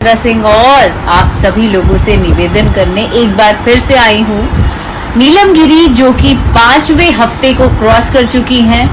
चित्रा सिंह और आप सभी लोगों से निवेदन करने एक बार फिर से आई हूँ। नीलम गिरी जो कि 5वें हफ्ते को क्रॉस कर चुकी हैं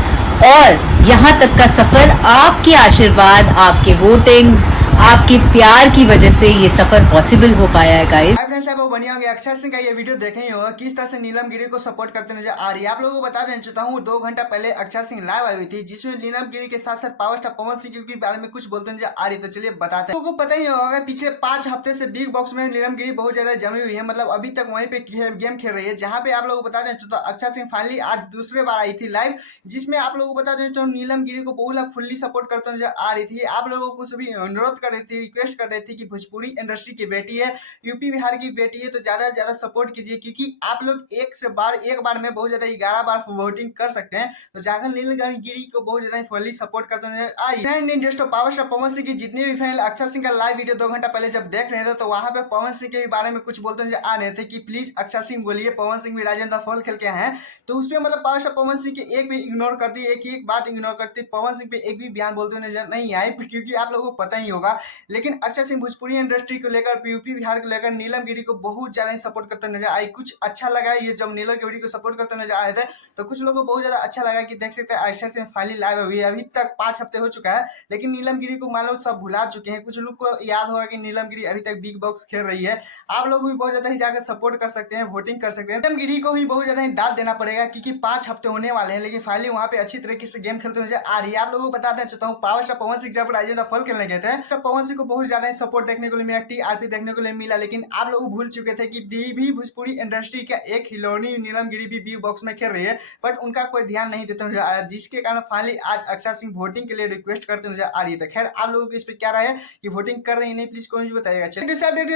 और यहाँ तक का सफर आपके आशीर्वाद, आपके वोटिंग्स, आपके प्यार की वजह से ये सफर पॉसिबल हो पाया है गाइस। वो बढ़िया होंगे। अक्षय सिंह का ये वीडियो देखे ही होगा किस तरह से नीलम गिरी को सपोर्ट करते नजर आ रही है। आप लोगों को बता देना चाहता हूँ 2 घंटा पहले अक्षय सिंह लाइव आई हुई थी जिसमें नीलम गिरी के साथ साथ पावर स्टार पवन सिंह के बारे में कुछ बोलते नजर आ रही। तो चलिए बताते हैं। लोगों को पता ही होगा पिछले 5 हफ्ते से बिग बॉक्स में नीलम गिरी बहुत ज्यादा जमी हुई है, मतलब अभी तक वहीं पे गेम खेल रही है। जहाँ पे आप लोगों को बता देना चाहता हूँ अक्षय सिंह फाइनली आज दूसरे बार आई थी लाइव, जिसमें आप लोगों को बता देना चाहता हूँ नीलम गिरी को बहुत फुल्ली सपोर्ट करते नजर आ रही थी। आप लोगों को सभी अनुरोध कर रही थी, रिक्वेस्ट कर रही थी कि भोजपुरी इंडस्ट्री की बेटी है, यूपी बिहार की बेटी है, तो ज्यादा से ज्यादा सपोर्ट कीजिए क्योंकि आप लोग एक बार में बहुत ज्यादा 11 बार वोटिंग कर सकते हैं। तो जाकर नीलम गिरी को बहुत ज्यादा फुल्ली सपोर्ट करते नजर आई। Industry power star Pawan Singh की जितने भी फैन अक्षय सिंह का लाइव वीडियो 2 घंटा पहले जब देख रहे थे तो वहां पे पवन सिंह के बारे में कुछ बोलते नजर आ रहे थे कि प्लीज अक्षय सिंह बोलिए, पवन सिंह भी राजेंद्र फॉल खेल के हैं। तो उसपे मतलब पावर स्टार पवन सिंह की एक भी इग्नोर कर दी, एक बात इग्नोर करती, पवन सिंह पे एक भी बयान बोलते हुए नजर नहीं आए क्योंकि आप लोगों को पता ही होगा। लेकिन अक्षय सिंह भोजपुरी इंडस्ट्री को लेकर, यूपी बिहार को लेकर नीलम गिरी को बहुत ज्यादा सपोर्ट करते नजर आई। कुछ अच्छा लगा ये जब नीलम गिरी को सपोर्ट करते नजर आए थे तो कुछ लोगों को बहुत ज्यादा अच्छा लगा कि देख सकते हैं अक्षय सिंह फाइनली लाइव हुई है। अभी तक 5 हफ्ते हो चुका है लेकिन नीलम गिरी को मान लो सब भुला चुके हैं। कुछ लोग को याद होगा कि नीलम गिरी अभी तक बिग बॉक्स खेल रही है। आप लोग भी बहुत ज्यादा ही जाकर सपोर्ट कर सकते हैं, वोटिंग कर सकते हैं। नीलम गिरी को भी बहुत ज्यादा ही दाद देना पड़ेगा क्योंकि 5 हफ्ते होने वाले हैं लेकिन फाइनली वहां पे अच्छी तरीके से गेम खेलते नजर आ रही है। आप लोगों को बता देना चाहता हूँ पावर स्टार पवन सिंह जब राजेंद्र फॉल खेलने गए थे तो पवन सिंह को बहुत ज्यादा सपोर्ट देखने को मिला, टीआरपी देखने को मिला। लेकिन आप लोग भूल चुके थे कि भी भोजपुरी इंडस्ट्री का एक खिलौनी नीलम गिरी भी बिग बॉक्स में खेल रही है बट उनका कोई ध्यान नहीं देते नजर आ रहा, जिसके कारण फाइनली आज अक्षय सिंह वोटिंग के लिए रिक्वेस्ट करते नजर आ रही है। खैर आप लोगों को इस पर क्या राय है कि वोटिंग कर रही है नहीं, प्लीज कोई भी बताइएगा।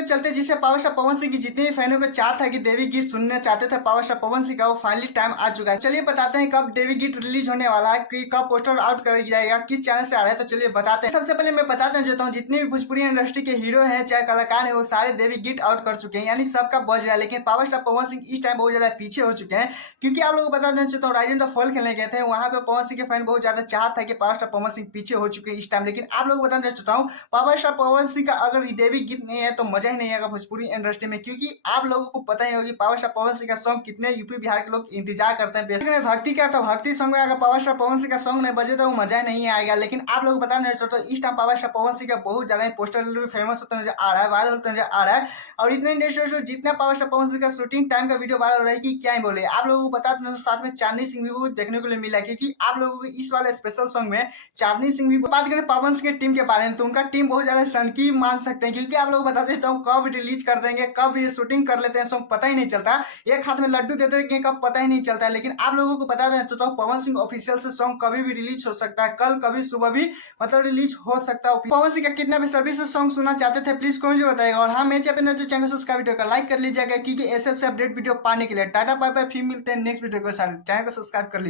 चलते जिससे पावर स्टार पवन सिंह की जितने भी फैनों को चाह था कि देवी गीत सुनना चाहते थे पावर स्टार पवन सिंह का, वो फाइनली टाइम आ चुका है। चलिए बताते हैं कब देवी गीत रिलीज होने वाला है, कब पोस्टर आउट कर जाएगा, किस चैनल से आ रहा है, तो चलिए बताते हैं। सबसे पहले मैं बताना चाहता हूँ जितने भी भोजपुरी इंडस्ट्री के हीरो हैं चाहे कलाकार है वो सारे देवी गीत आउट कर चुके हैं, यानी सबका बज रहा है। लेकिन पावर स्टार पवन सिंह इस टाइम बहुत ज्यादा पीछे हो चुके हैं क्योंकि आप लोगों को बता देना चाहता हूँ राजेंद्र फॉल खेलने गए थे, वहां पे पवन सिंह के फैन बहुत ज्यादा चाहत था कि पावर स्टार पवन सिंह पीछे हो चुके हैं इस टाइम। लेकिन आप लोगों को बताना चाहता हूँ पावर स्टार पवन सिंह का अगर देवी गीत नहीं है तो मजा ही नहीं आएगा भोजपुरी इंडस्ट्री में, क्योंकि आप लोगों को पता ही होगी पावर स्टार पवन सिंह का सॉन्ग कितने यूपी बिहार के लोग इंतजार करते हैं। बेसिकली भक्ति का तो भक्ति सॉन्ग में अगर पावर स्टार पवन सिंह का सॉन्ग नहीं बजे तो वो मजा ही नहीं आएगा। लेकिन आप लोग बताना चाहता हूँ इस time power star Pawan Singh का बहुत ज्यादा पोस्टर फेमस होता नजर आ रहा है, वायरल होता नजर आ रहा है। और इतने इंडस्ट्री जितना पावर स्टार पवन सिंह का शूटिंग टाइम का वीडियो वायरल हो रहा है कि क्या ही बोले। आप लोगों को बता दें साथ में चांदनी सिंह भी देखने को मिला क्योंकि आप लोगों को इस वाले स्पेशल सॉन्ग में चांदनी सिंह भी। बात करें पवन सिंह की टीम के बारे में तो उनका टीम बहुत ज्यादा सनकी मान सकते हैं क्योंकि आप लोग बता देता हूँ कब रिलीज कर देंगे, कब ये शूटिंग कर लेते हैं सॉन्ग पता ही नहीं चलता, एक हाथ में लड्डू दे देंगे कब पता ही नहीं चलता है। लेकिन आप लोगों को बता दें तो पवन सिंह ऑफिशियल से सॉन्ग कभी भी रिलीज हो सकता है, कल कभी सुबह भी मतलब रिलीज हो सकता है। पवन सिंह का कितना भी सर्विस से सॉन्ग सुनना चाहते थे प्लीज कौन जो बताएगा। और हाँ मेरे चैनल सब्सक्राइब वीडियो का लाइक कर लीजिएगा क्योंकि ऐसे अपडेट वीडियो पाने के लिए। टाटा बाय बाय, फिर मिलते हैं नेक्स्ट वीडियो के साथ। चैनल को सब्सक्राइब कर लीजिए।